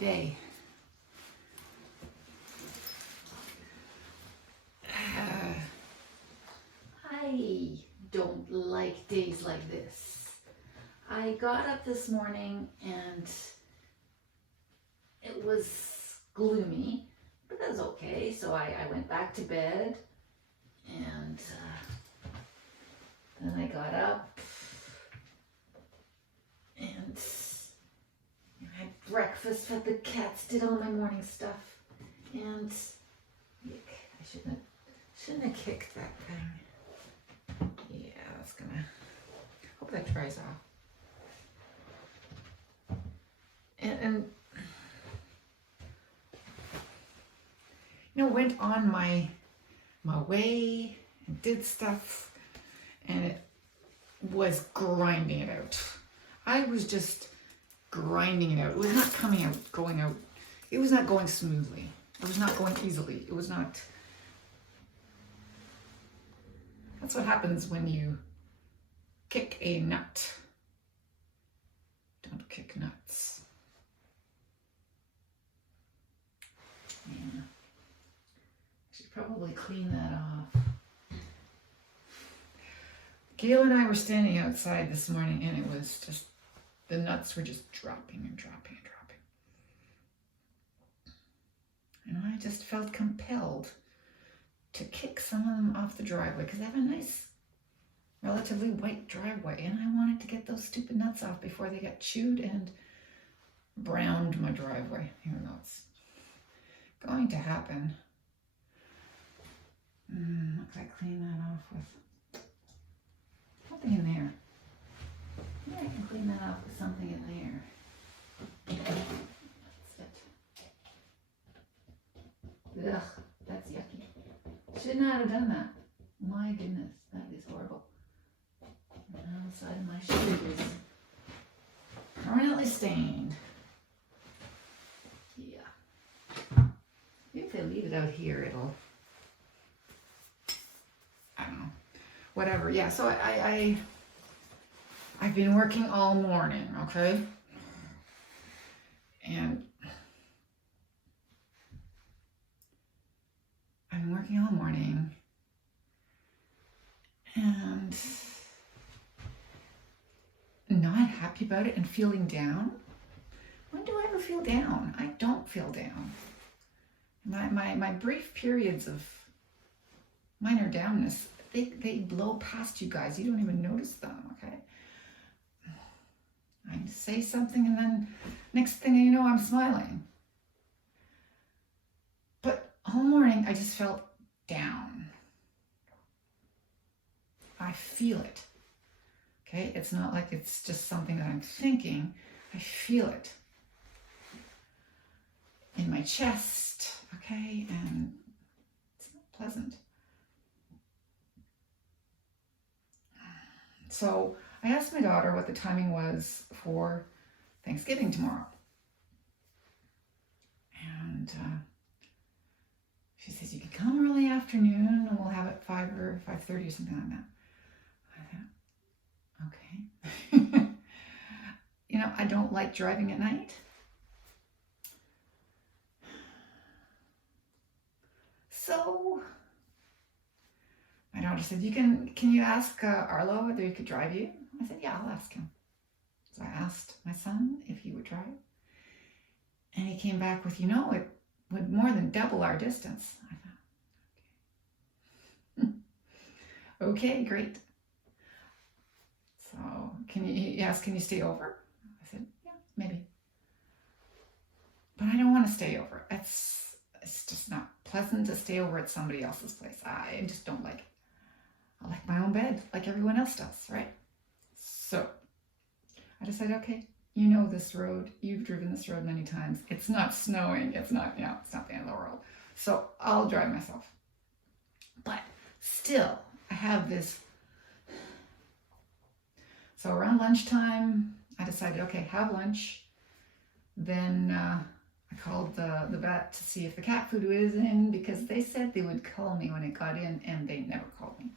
today. I don't like days like this. I got up this morning and it was gloomy, but that's okay. So I went back to bed and then I got up and had breakfast, fed the cats, did all my morning stuff, and I shouldn't have kicked that thing. Yeah, that's gonna, hope that dries off. And went on my way and did stuff, and it was grinding it out. I was just grinding it out. It was not coming out, going out. It was not going smoothly. It was not going easily. It was not. That's what happens when you kick a nut. Don't kick nuts. Yeah. I should probably clean that off. Gail and I were standing outside this morning and it was just, the nuts were just dropping and dropping and dropping. And I just felt compelled to kick some of them off the driveway because I have a nice, relatively white driveway and I wanted to get those stupid nuts off before they got chewed and browned my driveway. Even though it's going to happen. What could I clean that off with? Something in there. Yeah, I can clean that off with something in there. That's it. Ugh, that's yucky. Should not have done that. My goodness, that is horrible. Now the side of my shoe is permanently stained. Yeah. Maybe if I leave it out here, it'll, I don't know. Whatever. Yeah, so I've been working all morning, okay? And I've been working all morning and not happy about it and feeling down. When do I ever feel down? I don't feel down. My brief periods of minor downness, they blow past you guys. You don't even notice them, okay? I say something and then next thing you know, I'm smiling. But all morning, I just felt down. I feel it, okay? It's not like it's just something that I'm thinking. I feel it in my chest, okay? And it's not pleasant. So I asked my daughter what the timing was for Thanksgiving tomorrow. And she says, you can come early afternoon and we'll have it 5 or 5:30 or something like that. I thought, okay. I don't like driving at night. So my daughter said, can you ask Arlo whether he could drive you? I said, yeah, I'll ask him. So I asked my son if he would drive. And he came back with, it would more than double our distance. I thought, okay, great. So he asked, can you stay over? I said, yeah, maybe. But I don't want to stay over. It's just not pleasant to stay over at somebody else's place. I just don't like it. I like my own bed, like everyone else does, right? So I decided, okay, you know this road. You've driven this road many times. It's not snowing. It's not, it's not the end of the world. So I'll drive myself. But still, I have this. So around lunchtime, I decided, okay, have lunch. Then I called the vet to see if the cat food was in because they said they would call me when it got in and they never called me.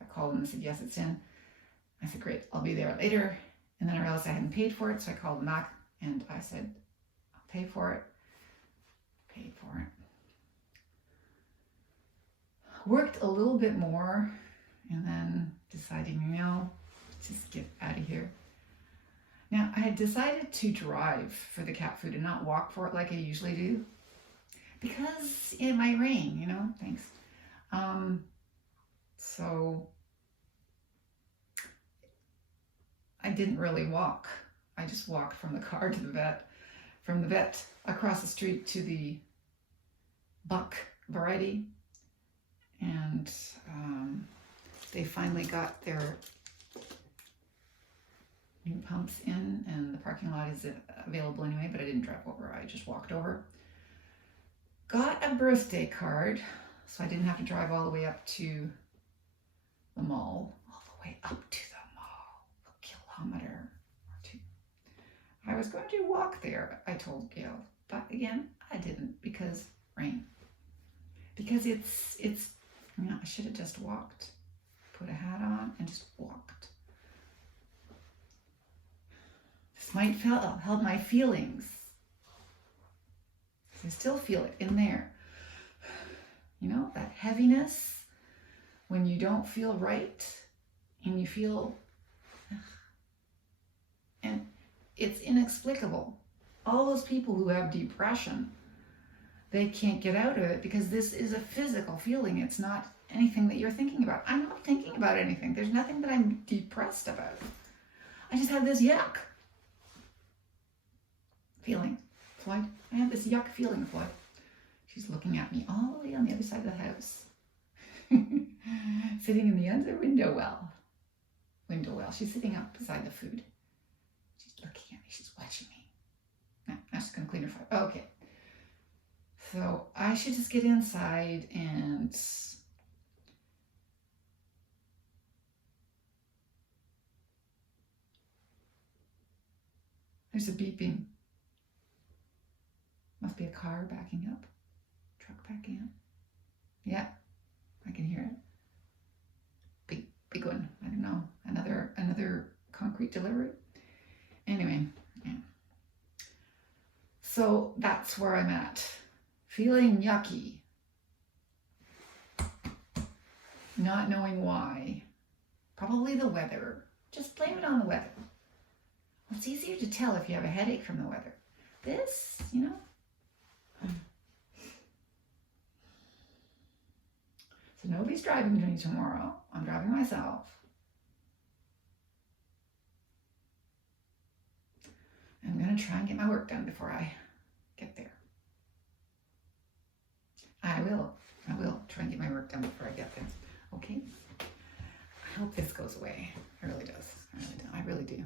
I called them and said, yes, it's in. I said, great, I'll be there later. And then I realized I hadn't paid for it, so I called them back and I said, I'll pay for it. paid for it. Worked a little bit more and then decided, just get out of here. Now, I had decided to drive for the cat food and not walk for it like I usually do because it might rain, thanks. So I didn't really walk. I just walked from the car to the vet, from the vet across the street to the buck variety. And they finally got their new pumps in, and the parking lot is available anyway, but I didn't drive over. I just walked over. Got a birthday card, so I didn't have to drive all the way up to the mall. All the way up to the mall, a kilometer or two. I was going to walk there, I told Gail, but again, I didn't because rain. Because it's I should have just walked. Put a hat on and just walked. This might help my feelings. I still feel it in there. That heaviness when you don't feel right and you feel, and it's inexplicable. All those people who have depression, they can't get out of it because this is a physical feeling. It's not anything that you're thinking about. I'm not thinking about anything. There's nothing that I'm depressed about. I just have this yuck feeling. Floyd, I have this yuck feeling, Floyd. She's looking at me all the way on the other side of the house. Sitting in the other window well. She's sitting up beside the food. She's looking at me. She's watching me. Now she's going to clean her foot. Okay. So I should just get inside and there's a beeping. Must be a car backing up. Truck backing up. Yeah, I can hear it. Big one. I don't know. Another concrete delivery. Anyway, yeah. So that's where I'm at. Feeling yucky. Not knowing why. Probably the weather. Just blame it on the weather. Well, it's easier to tell if you have a headache from the weather. This, So nobody's driving me tomorrow. I'm driving myself. I'm going to try and get my work done before I get there. I will try and get my work done before I get there. Okay? I hope this goes away. It really does. I really do.